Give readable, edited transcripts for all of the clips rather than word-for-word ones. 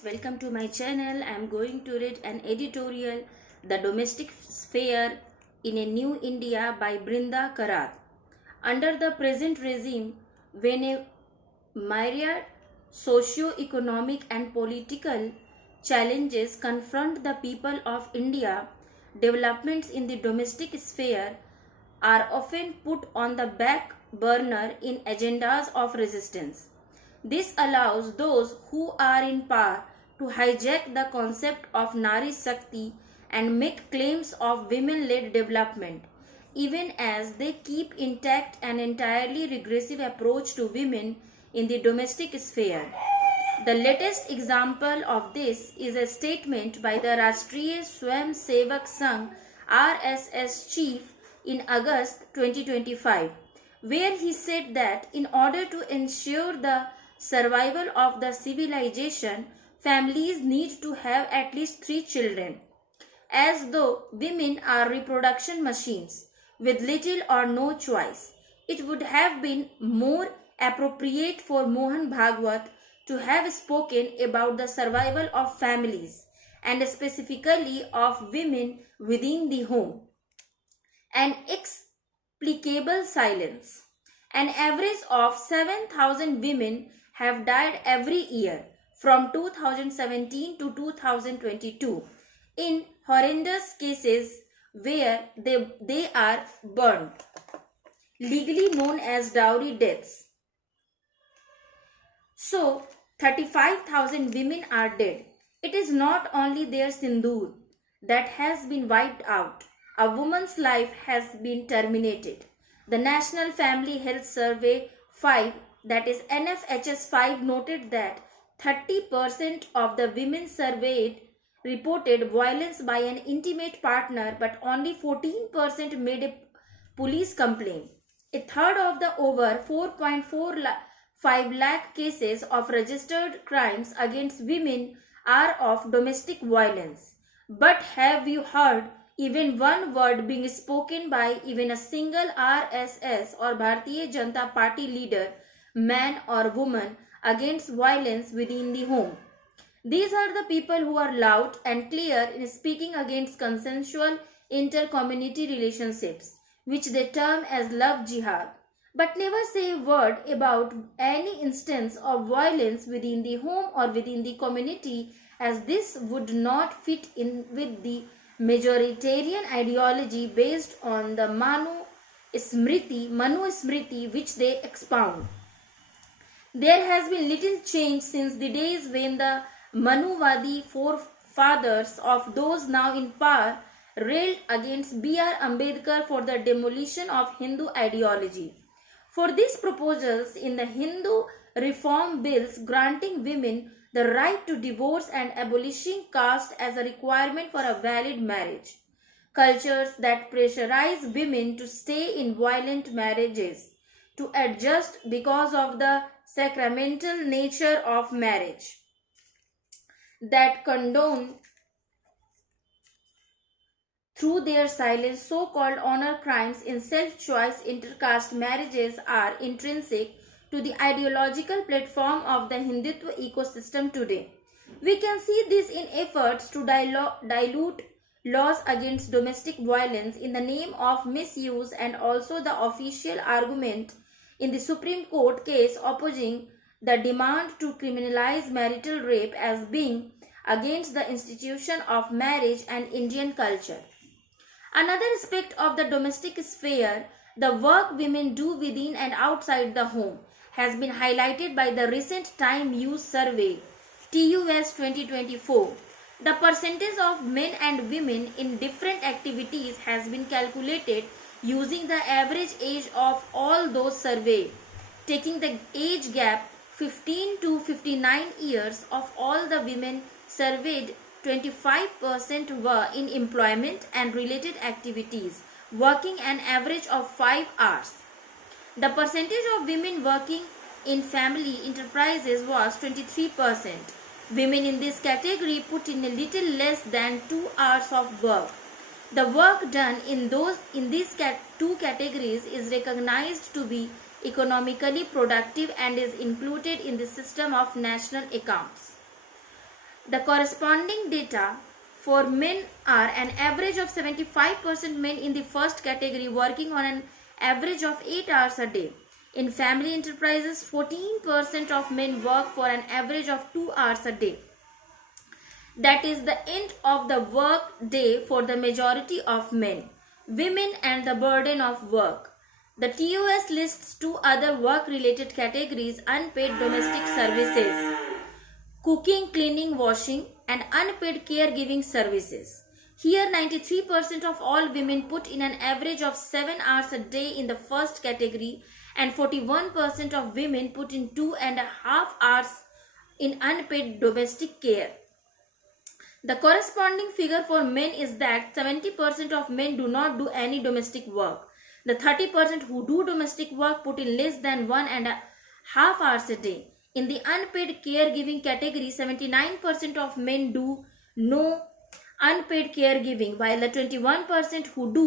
Welcome to my channel. I am going to read an editorial, The Domestic Sphere in a New India by Brinda Karat. Under the present regime, when a myriad socio-economic and political challenges confront the people of India, developments in the domestic sphere are often put on the back burner in agendas of resistance. This allows those who are in power to hijack the concept of Nari Shakti and make claims of women-led development, even as they keep intact an entirely regressive approach to women in the domestic sphere. The latest example of this is a statement by the Rashtriya Swayam Sevak Sangh RSS chief in August 2025, where he said that in order to ensure the survival of the civilization, families need to have at least 3 children. As though women are reproduction machines with little or no choice, it would have been more appropriate for Mohan Bhagwat to have spoken about the survival of families and specifically of women within the home. An inexplicable silence. An average of 7,000 women have died every year from 2017 to 2022 in horrendous cases where they are burned, legally known as dowry deaths. So, 35,000 women are dead. It is not only their sindoor that has been wiped out. A woman's life has been terminated. The National Family Health Survey 5, that is NFHS 5, noted that 30% of the women surveyed reported violence by an intimate partner, but only 14% made a police complaint. A third of the over 4.45 lakh cases of registered crimes against women are of domestic violence. But have you heard even one word being spoken by even a single RSS or Bharatiya Janata Party leader, man or woman, against violence within the home? These are the people who are loud and clear in speaking against consensual inter-community relationships, which they term as love jihad, but never say a word about any instance of violence within the home or within the community, as this would not fit in with the majoritarian ideology based on the Manu Smriti which they expound. There has been little change since the days when the Manuvadi forefathers of those now in power railed against B.R. Ambedkar for the demolition of Hindu ideology. For these proposals in the Hindu reform bills granting women the right to divorce and abolishing caste as a requirement for a valid marriage. Cultures that pressurize women to stay in violent marriages, to adjust because of the sacramental nature of marriage, that condone through their silence so-called honor crimes in self-choice intercaste marriages are intrinsic to the ideological platform of the Hindutva ecosystem today. We can see this in efforts to dilute laws against domestic violence in the name of misuse, and also the official argument in the Supreme Court case opposing the demand to criminalize marital rape as being against the institution of marriage and Indian culture. Another aspect of the domestic sphere, the work women do within and outside the home, has been highlighted by the recent Time Use Survey, TUS 2024. The percentage of men and women in different activities has been calculated using the average age of all those surveyed, taking the age gap 15 to 59 years of all the women surveyed. 25% were in employment and related activities, working an average of 5 hours. The percentage of women working in family enterprises was 23%. Women in this category put in a little less than 2 hours of work. The work done in these two categories is recognized to be economically productive and is included in the system of national accounts. The corresponding data for men are an average of 75% men in the first category working on an average of 8 hours a day. In family enterprises, 14% of men work for an average of 2 hours a day. That is the end of the work day for the majority of men. Women and the burden of work. The TOS lists two other work-related categories: unpaid domestic services, cooking, cleaning, washing, and unpaid caregiving services. Here, 93% of all women put in an average of 7 hours a day in the first category, and 41% of women put in 2.5 hours in unpaid domestic care. The corresponding figure for men is that 70% of men do not do any domestic work. The 30% who do domestic work put in less than 1.5 hours a day. In the unpaid caregiving category, 79% of men do no unpaid caregiving, while the 21% who do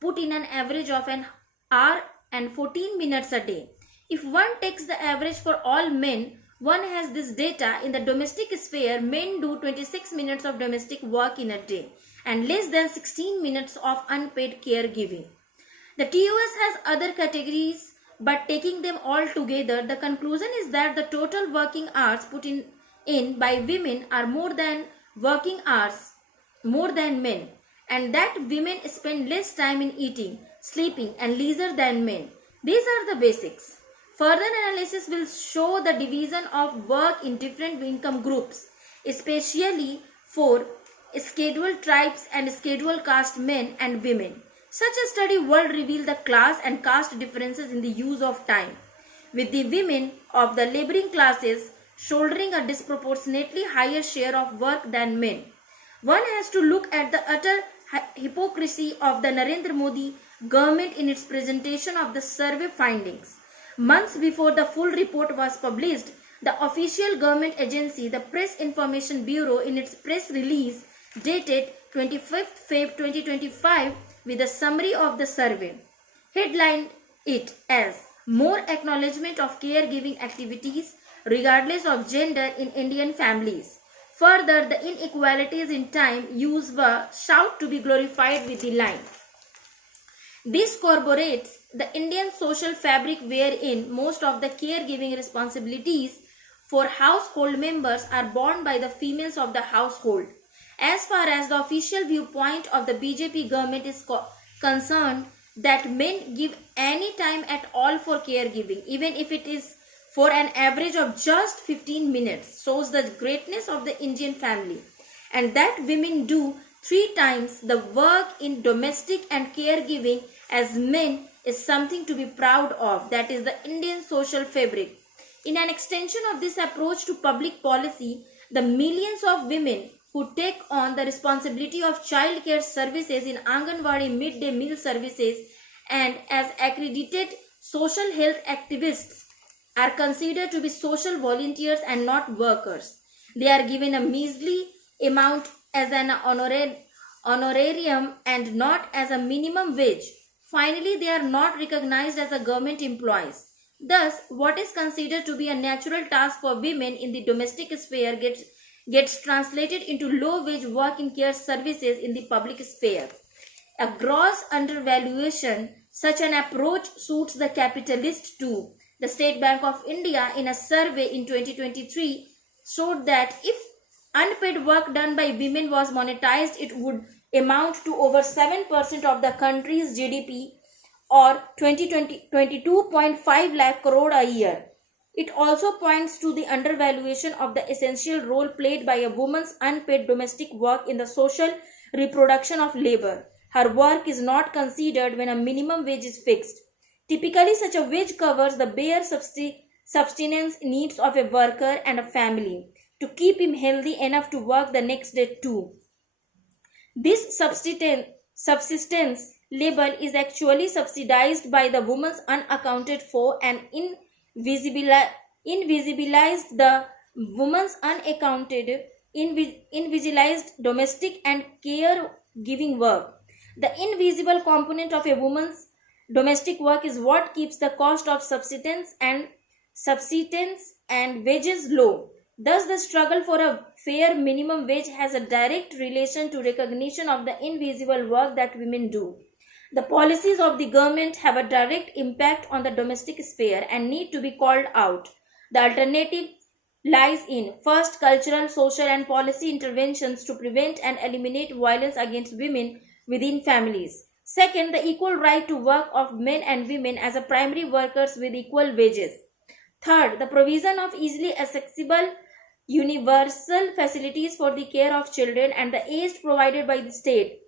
put in an average of an hour and 14 minutes a day. If one takes the average for all men, one has this data: in the domestic sphere, men do 26 minutes of domestic work in a day and less than 16 minutes of unpaid caregiving. The TOS has other categories, but taking them all together, the conclusion is that the total working hours put in by women are more than men, and that women spend less time in eating, sleeping, and leisure than men. These are the basics. Further analysis will show the division of work in different income groups, especially for scheduled tribes and scheduled caste men and women. Such a study will reveal the class and caste differences in the use of time, with the women of the laboring classes shouldering a disproportionately higher share of work than men. One has to look at the utter hypocrisy of the Narendra Modi government in its presentation of the survey findings. Months before the full report was published, the official government agency, the Press Information Bureau, in its press release dated 25th Feb 2025 with a summary of the survey, headlined it as "More Acknowledgement of Caregiving Activities Regardless of Gender in Indian Families." Further, the inequalities in time use were shout to be glorified with the line, "This corroborates the Indian social fabric wherein most of the caregiving responsibilities for household members are borne by the females of the household. As far as the official viewpoint of the BJP government is concerned, that men give any time at all for caregiving, even if it is for an average of just 15 minutes, shows the greatness of the Indian family, and that women do 3 times the work in domestic and caregiving as men is something to be proud of. That is the Indian social fabric. In an extension of this approach to public policy, the millions of women who take on the responsibility of child care services in Anganwadi midday meal services and as accredited social health activists are considered to be social volunteers and not workers. They are given a measly amount as an honorarium and not as a minimum wage. Finally, they are not recognized as a government employees. Thus, what is considered to be a natural task for women in the domestic sphere gets translated into low-wage work in care services in the public sphere. A gross undervaluation, such an approach suits the capitalist too. The State Bank of India, in a survey in 2023, showed that if unpaid work done by women was monetized, it would amount to over 7% of the country's GDP, or 22.5 lakh crore a year. It also points to the undervaluation of the essential role played by a woman's unpaid domestic work in the social reproduction of labor. Her work is not considered when a minimum wage is fixed. Typically, such a wage covers the bare subsistence needs of a worker and a family to keep him healthy enough to work the next day too. This subsistence labor is actually subsidized by the woman's unaccounted for and invisibilized the woman's invisibilized domestic and care-giving work. The invisible component of a woman's domestic work is what keeps the cost of subsistence and wages low. Thus, the struggle for a fair minimum wage has a direct relation to recognition of the invisible work that women do. The policies of the government have a direct impact on the domestic sphere and need to be called out. The alternative lies in first, cultural, social, and policy interventions to prevent and eliminate violence against women within families. Second, the equal right to work of men and women as a primary workers with equal wages. Third, the provision of easily accessible universal facilities for the care of children and the aged provided by the state.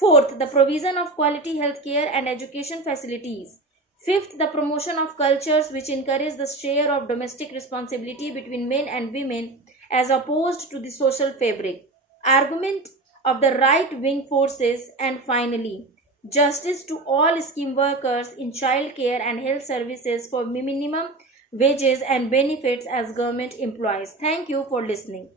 Fourth, the provision of quality health care and education facilities. Fifth, the promotion of cultures which encourage the share of domestic responsibility between men and women as opposed to the social fabric. Argument of the right-wing forces. And finally, justice to all scheme workers in child care and health services for minimum wages and benefits as government employees. Thank you for listening.